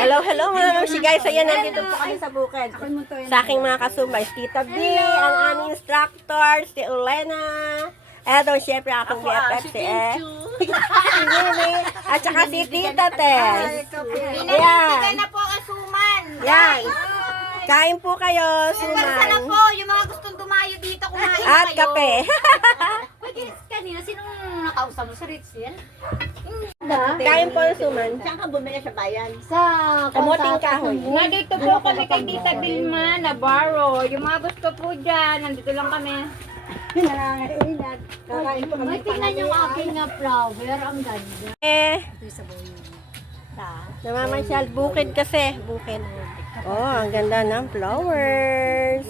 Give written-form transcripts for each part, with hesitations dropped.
Hello mga mamsi guys. Ayan, nandito po kami sa bukid. Sa aking mga kasumay, si Tita B, ang aming instructor, si Ulena. Eto, syempre akong BFF si si Mimi, at saka si Tita Tess. Ayan. na po asuman. Yan. Kain po kayo, Sana suman. po, yung mga gustong dumayo dito, kumain At kayo. kape. Pwede, kanina, sinong nakausap mo sa Ritzel? Kain po yung suman. Saan ka bumili sa bayan? Sa Kamuting kahoy. Nandito po kami kay Tita Vilma Navarro. Yung mga gusto po dyan, nandito lang kami. May tingnan yung aking flower, ang ganda. Namamasyal. Bukid kasi. Bukid. Oh, ang ganda ng flowers.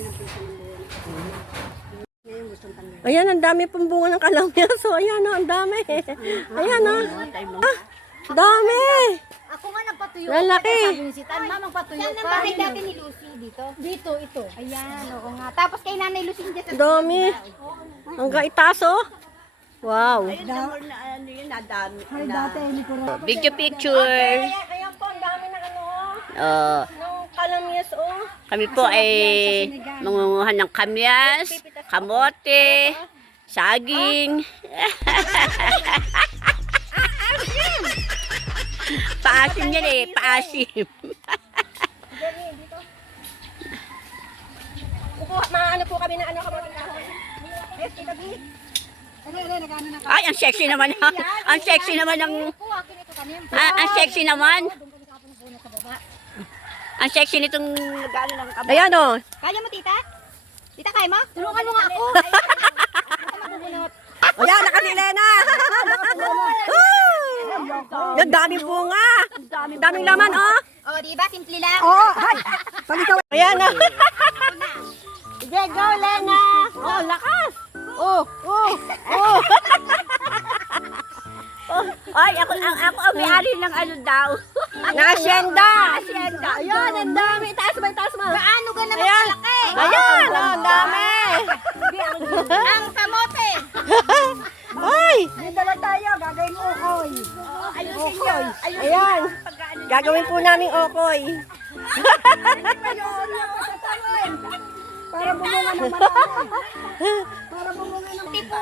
Ayan, ang dami pong bunga ng kalamya. So, ayan o, ang dami. Ayan o. Ah, dami. Ako nga nagpatuyo. Lalaki. Sabi ni si Tan, ma, magpatuyo ka. Yan ang bahay dati ni Lucy dito. Dito, ito. Ayan, oo nga. Tapos kay Nanay Lucy dyan sa Dami. Ang gaitaas o. Wow. Video picture. Ayan po, ang dami ng ano Oh, ng kalamyas o. kami po ay mangunguhan ng kamyas, kamote, saging. Paasim yan eh, paasim. Maano po kami na ano kamuting kahoy. Yes, Tita B. Ay, ang sexy naman. Ang sexy naman ng... ang sexy naman. Ang sexy nitong nag-ano ng kamay. Ayan o. Kaya mo, tita? Tita, kaya mo? Tulungan mo nga ako. Ayan, nakasilena. Yan, daming bunga. Daming laman o. O, diba? Simple lang. Ayan na. Sige, go, Lena. Oh, lakas. Oh. Ay, ako ang may-ari ng ano daw. Nakasyenda. Ayan, ang dami. Taas mo. Gaano ka naman Ayan. kalaki? Ayan, ang dami. Ang kamote. Ay, Ayusin nyo. ayan. Gagawin po namin okoy.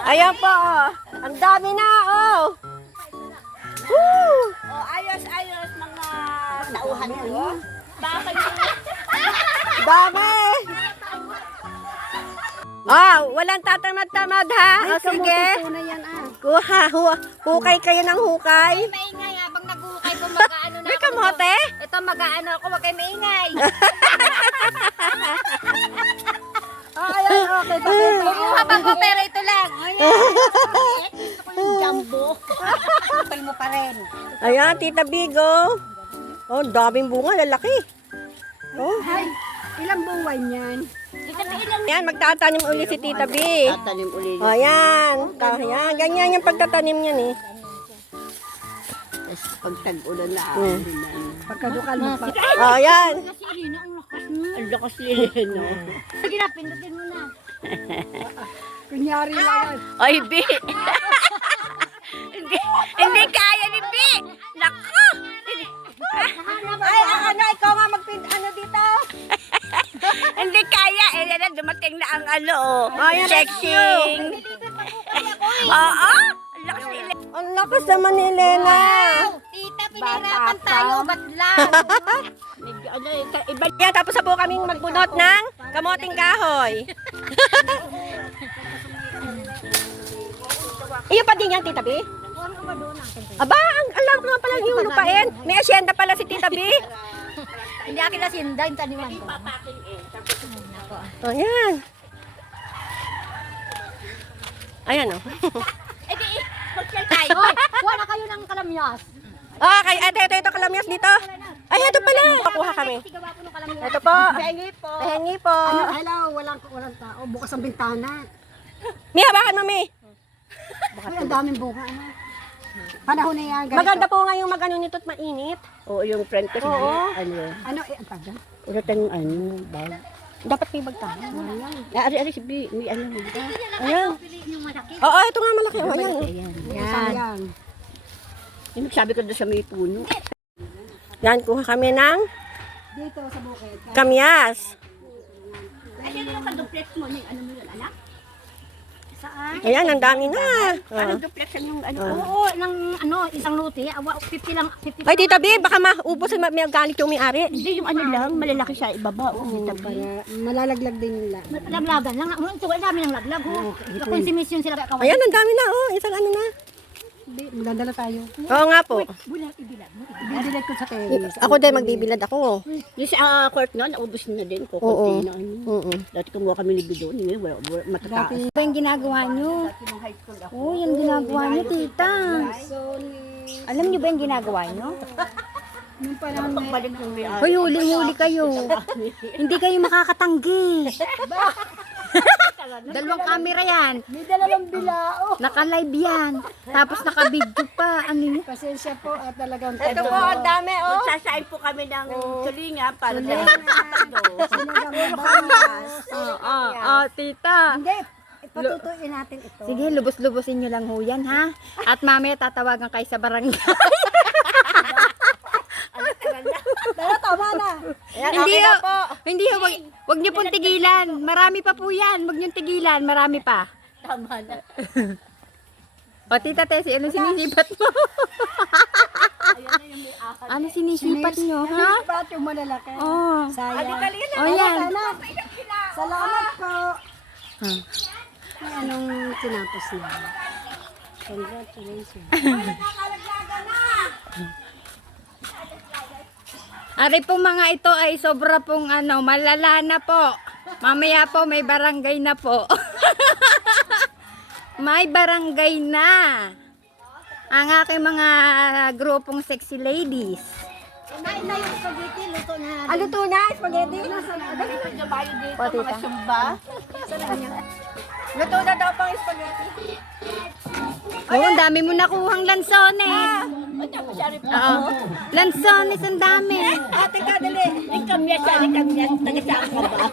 Ayan po, oh. Ang dami na, oh. Woo! Ayos, mga tauhan mo. Bakit? Dami! Oh, walang tatamad-tamad ha. O sige. Kuha, hukay kayo ng hukay. Maingay habang naghukay ko mag-ano na May ako. kamote? Ito mag-ano ako, wag kayo maingay. Kumuha pa ko, pero ito lang. Jumbo. Kapal mo pa rin. Ayan, Tita Bigo. Oh, daming bunga, lalaki. Oh. Ilang buwan yan? Ayan, magtatanim uli si Tita B. Tatanim ulit. Oh, ayan. Ayan, ganyan yung pagtatanim niyan eh. Tapos pag tag-ulan na Pagkadukal mo pa. Oh, ayan. ang lakas nila, no? Sige na, pindutin mo na. Kunyari lang. Ay, Bi! hindi kaya ni Bi! Naku! Ay, ano, ikaw nga ano dito? Hindi kaya. Eh, yan na, dumating na ang ano, Ayan, sexing. Oo! Ang lakas nila. Ang lakas naman ni Elena. Tita, pinahirapan tayo, ba't lang? Ano, iba Ayan, tapos na po kaming magbunot ng kamoting kahoy. Iyo pa din yan, Tita B? Aba, alam ko nga pala yung lupain. May asyenda pala si Tita B. Hindi akin na sinda, yung taniman ko. Ayan. Ayan o. Eh di, mag-share tayo. Hoy, kuha na kayo ng kalamyas. Okay, ito kalamyas dito. Ay, ito pala. Pakuha kami. Sigawa ko ng kalamyas. Ito po. Pengi po. Pahingi po. Hello, walang tao. Bukas ang bintana. Mi, habakan mo, Mi. Uy, ang daming bunga. Panahon na yan. Ganito. Maganda po nga yung mag-ano nito at mainit. Oo, yung friend ko si Oo. ano, Ano, ang taga? ulit ang ano, bag. Dapat may bagtahan. Ari si Bi, may ano. Ayan. Piliin yung malaki. Oo, ito nga malaki. Oh, ayan. Ayan. Sayang. Yung sabi ko doon sa may puno. Yan, kuha kami ng Dito sa bukid. kamyas. Kasi yung kaduplex mo, ano mo yun, anak? Saan? Ayan, ang dami na. Ano duplex yung ano? Oo, ng isang lote. 50 lang. 50 Ay, Tita B, baka maubos ay may galit yung may-ari. Hindi, yung ano lang, malalaki siya ibaba. Malalaglag din nila. Laglagan lang. Ito, ang dami ng laglag. Konsumisyon sila. Ayan, ang dami na. Oh, isang ano na. Magdadala tayo. Oo nga po. Ibibilad ko sa kayo. Ako din, magbibilad ako. Yung sa court na, naubos na din. Oo. Kukunti na ano. Oo. Dati kumuha kami ni Bidon, matataas. Ito yung ginagawa nyo. Oo, yung ginagawa nyo, tita. Alam nyo ba yung ginagawa nyo? Pagbalik ng may Hoy, huli-huli kayo. Hindi kayo makakatanggi. Dalawang camera yan. May dalawang bilao. Naka-live yan. Tapos naka-video pa. Ano yun? Pasensya po at talagang Ito po, ang dami, oh. Magsasain po kami ng tulinga para sa tita. Hindi. Patutuin natin ito. Sige, lubos-lubosin nyo lang ho yan, ha? At mamaya tatawagan kayo sa barangay. Tama na. Hindi okay ho, na po. hindi ho, wag niyo pong tigilan. Marami pa po yan. Wag niyo tigilan, marami pa. Tama na. O tita Tessie, ano sinisipat mo? Ano sinisipat nyo, ha? Ba't yung malalaki? Oh. Sayang. Oh, yan. Salamat po. Anong tinapos niya? Congratulations. Ari po mga ito ay sobra pong malala na po. Mamaya po may barangay na po. May barangay na. Ang aking mga grupong sexy ladies. Kumain na yung spaghetti, luto na. Luto na, spaghetti. Bayo dito, O, tita. mga sumba. Luto na daw pang spaghetti. Oh, ang dami mo nakuhang lansones. Oo. Lansones, ang dami. Ate ka, dali. Yung kamyas, taga-saan ka ba?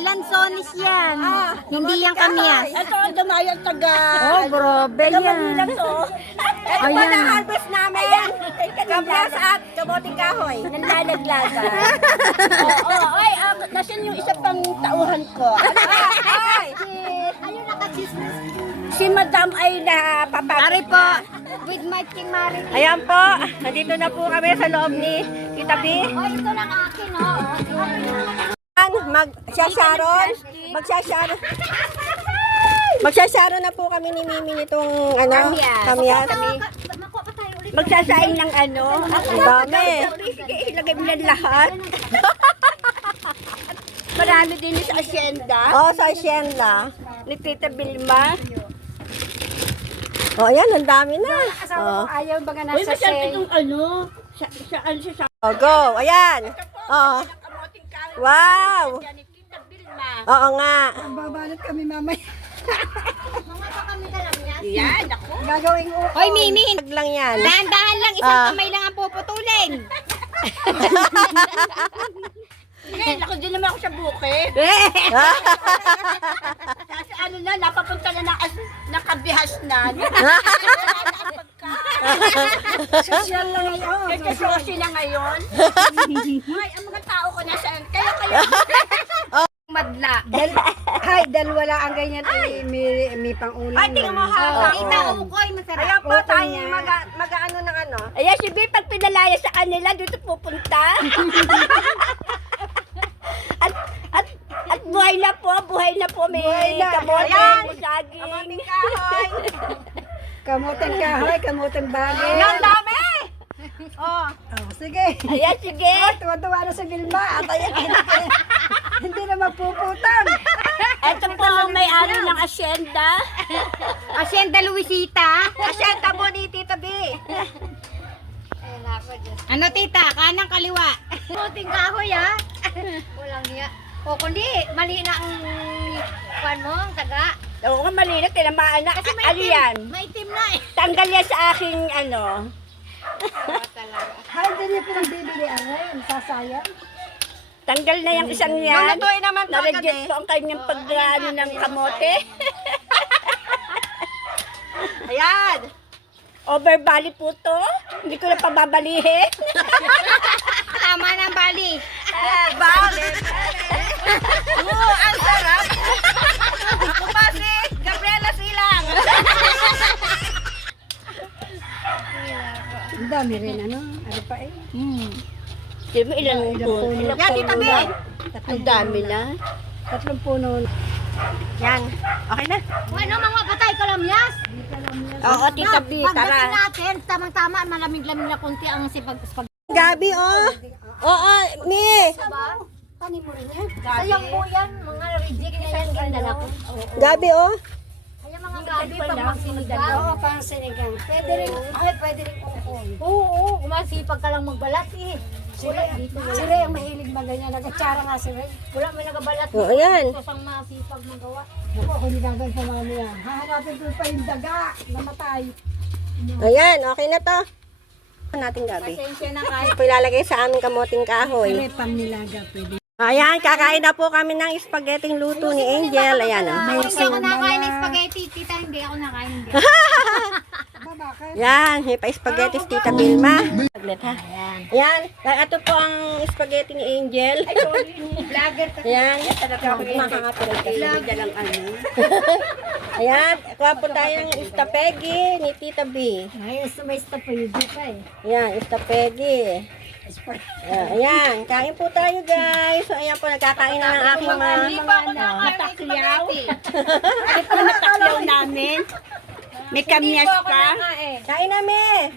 Lansones yan. Hindi yan kamyas. Ito, dumayo taga. Oh, grabe yan. Ito po Ayan. na harvest namin. Kamyas at kamoting kahoy. Nanlalaglaga. Oo, ay, nasan yung isa pang tauhan ko? Ay! Ayun, nakachismis. Si Madam ay napapagod. Ari po, with my King Mari. Ayan po, nandito na po kami sa loob ni Tita B. Oh, ito lang akin, oh. Magsasaro na po kami ni Mimi nitong kamyas. Makuha pa tayo ulit. Magsasaing ng ano. Ang dami. Sige, ilagay mo yan lahat. Marami din sa asyenda. Oh, sa asyenda. Ni Tita Vilma. Oh, ayan, ang dami na. Oh. Ayaw ba nga Uy, masyado itong ano. Sa Oh, go. Ayan. Oh. Wow. ni Tita Vilma. Oo nga. Babalot kami mamaya. Yan, ako. Gagawing Hoy, Mimi, Tag lang yan. dahan-dahan lang, isang kamay lang ang puputulin. Ngayon, ako din naman ako sa bukid. Kasi ano na, napapunta na nakabihas na. social na ngayon. Kasi sosi na ngayon. Ay, ang mga tao ko nasaan. Kayo. Madla. Ay, dahil wala ang ganyan, may pang-ulam. Ay, tingnan mo ha. Kita ukoy, masarap. Ayan po, tayo mag-ano ng ano. Ayan, si B, pag pinalaya sa kanila, dito pupunta. at buhay na po. May kamote, may saging. Kamoting kahoy. Kamutan kahoy, kamutan bagay. Ang dami. Oh. Oh, sige. Ayan, sige. Tuwa-tuwa na si Vilma. At ayan, hindi na magpuputang. Ito po ang may-ari ng asyenda. Asyenda Luisita. Asyenta mo ni Tita B. Ano tita, kanang kaliwa. Puting kahoy ha. Walang niya. O kundi, mali na ang kwan mo, ang taga. Oo nga, mali na. Tinamaan na. Ano yan? Maitim na eh. Tanggal yan sa aking ano. Ay, hindi niya pinagbibili aray. Sasayang. Tanggal na yung isang yan. Lutuin naman to Na-reject agad eh. po ang kanyang paggrano ng kamote. Ayan. Overbali po to. Hindi ko na pababalihin. Tama ng bali. Bali. Ang sarap. Ako pa si Gabriela Silang. Ang dami rin, ano? Ano pa eh? Di ba ilang puno? Yan, Tita B. Ang dami na. 3 puno. Yan. Okay na. Ano mga patay kalamyas? Oo, Tita B, Pagdating tara. natin, tamang-tama, malamig-lamig na konti ang sipag. Gabi, oh. Oo, Mi. Panin mo rin yan. Sayang po yan, mga reject na yan, gandala ko. Gabi, oh. Kaya mga gabi, pag magsinigang. Oo, pang sinigang. Pwede rin, ay pwede rin kung Oo, masipag ka lang magbalat eh. Si Ray ang mahilig maganyan. Nag-atsara nga si Ray. Wala may nagabalat. Oo, ayan. Ito sang masipag magawa. Ako, ako hindi gagawin sa mga niya. Hahanapin ko pa yung daga. Namatay. Ayan, okay na to. Natin Gabi. Pasensya na kahit. Ito ilalagay sa aming kamoting kahoy. Ray, pamnilaga pwede. Ayan, kakain na po kami ng spaghetti luto ni Angel. Ayan, oh. Hindi ako nakain ng spaghetti. Tita, hindi ako nakain. Hindi. Yan, may pa-spaghetti si Tita Vilma. Saglit, ha? Ayan. Ito po ang spaghetti ni Angel. Vlogger ka. Ayan. Makakapirol kasi. Dalang ano. Ayan. Kuha po tayo ng istapegi ni Tita B. Ay, may stop po yung dito eh. Ayan, istapegi. Ayan, kain po tayo guys. So, ayan po, nagkakain na ng aking mga Mataklyaw. Ito na mataklyaw namin. May kamyas pa. Kain namin.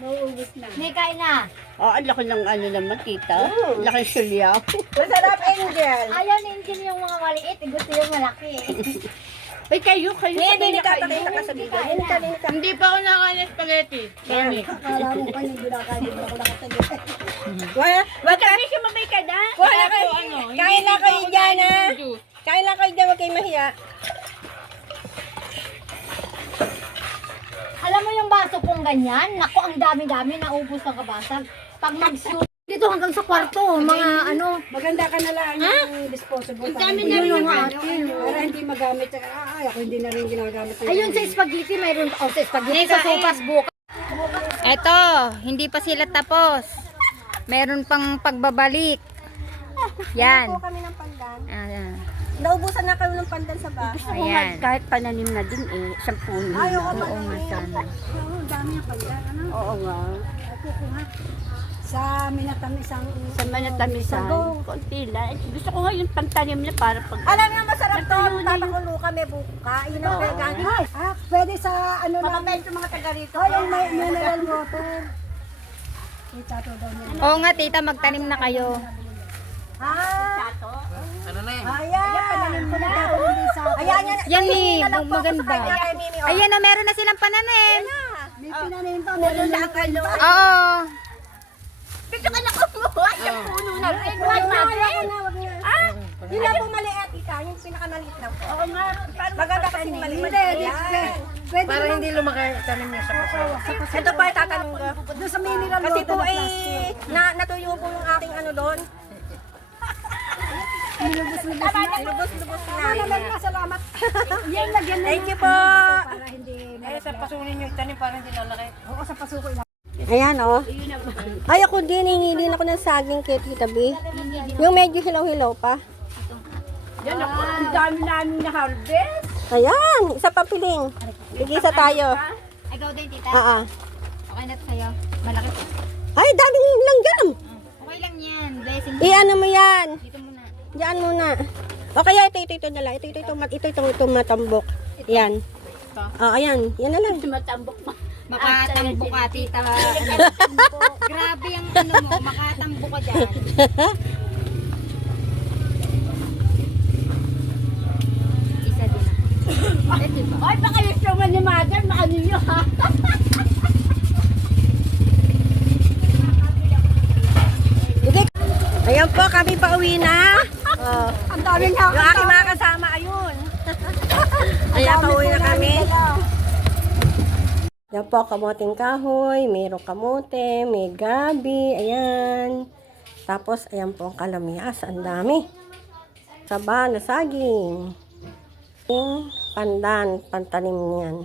May kain na. Oh, ang laki ng ano naman, tita. Laki ng sulyaw. Masarap, Angel. Ayaw ni Angel yung mga maliit. Gusto yung malaki eh. Ay, kayo Hindi nagkapakita ka sa video. Hindi pa ako nakain ng spaghetti. Akala mo pa yung ginakain mo ako nakatagit. Wag ka. Kami sumabay ka na. Kuha na kayo. Kain lang kayo dyan, ha? Kain lang kayo dyan, huwag kayong mahiya. Alam mo yung baso kong ganyan? Naku, ang dami-dami. Naubos ng kabasag. Pag mag-shoot. Dito hanggang sa kwarto. Mga ano. Maganda ka na lang yung disposable. Ang dami na rin yung naman. atin. Para hindi magamit. Ay, ako hindi na rin ginagamit. Ayun sa spaghetti, mayroon sa spaghetti sa sopas bukas. Eto, hindi pa sila tapos. Meron pang pagbabalik. Yan. Po kami ng pandan. Ayan. Naubusan na kami ng pandan sa bahay. Ayan. Kahit pananim na din eh, 10 puno. Ay, oo, Oo nga sana. Oo, dami yung pagyan. Ano? Oo nga. Ako ko nga. Sa minatamisang Sa manatamisan, konti lang. Gusto ko nga yung pantanim na para pag... Alam niyo, masarap to. Tatakulo kami buka. Yun ang vegan. pwede sa ano lang. Mamabento mga taga rito. Ay, yung may mineral water. Itato daw niya. Oo nga tita, magtanim na kayo. Ayan. Ayan yan. Yan ni, na lang po ako sa maganda. kanya, kay Mimi, oh. Ayan na, meron na silang pananim. May pinanim pa. Meron lang kayo. Oo. Dito ka na kumuha. Yung puno na rin. Wag na. Yun lang po maliit, ika. Yung pinakamaliit lang po. Oo nga. Maganda kasi maliit. Pwede Para hindi lumaki tanim niya sa pasawa. Ito pa itatanong ko. doon sa mineral Kasi water po na ay plastic. natuyo po yung aking ano doon. Nilubos-lubos na. Naman na, salamat. Yan, lagyan na. Thank you po. Para hindi. Eh, sa pasunin yung tanim para hindi lalaki. Oo, sa pasuko lang. Ayan oh. Ay ako din, hinihilin ako ng saging kay Tita B. Yung medyo hilaw-hilaw pa. Yan ako, ang dami namin na harvest. Ayan, isa pa piling. Tigisa tayo. Ikaw din tita. Okay na to sa'yo. Malaki to. Ay, daming langgam. Okay lang yan. Blessing. Ano mo yan? Dito muna. Diyan muna. O kaya ito na lang. Ito matambok. Yan. Ayan. Yan na lang. Matambok pa. Makatambo ka tita. Grabe yung ano mo. Makatambo ka dyan. Isa din. Ay, baka yung suman ni Mother, maano nyo ha? Ayan po, kami pa uwi na. Ang dami niya. Yung aking mga kasama, ayun. Ayan, pauwi na kami. Yan po, kamoting kahoy, mayroong kamote, may gabi, ayan. Tapos, ayan po ang kalamyas, ang dami. Saba na saging. Yung pandan, pantanim niyan.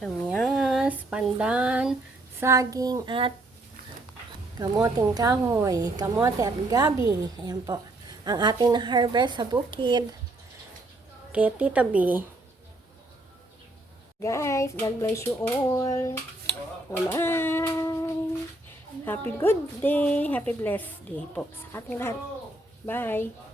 kamyas, pandan, saging at kamoting kahoy, kamote at gabi. Ayan po. Ang ating harvest sa bukid kay Tita B. Guys, God bless you all. Bye-bye. Happy good day. Happy blessed day po sa ating lahat. Bye.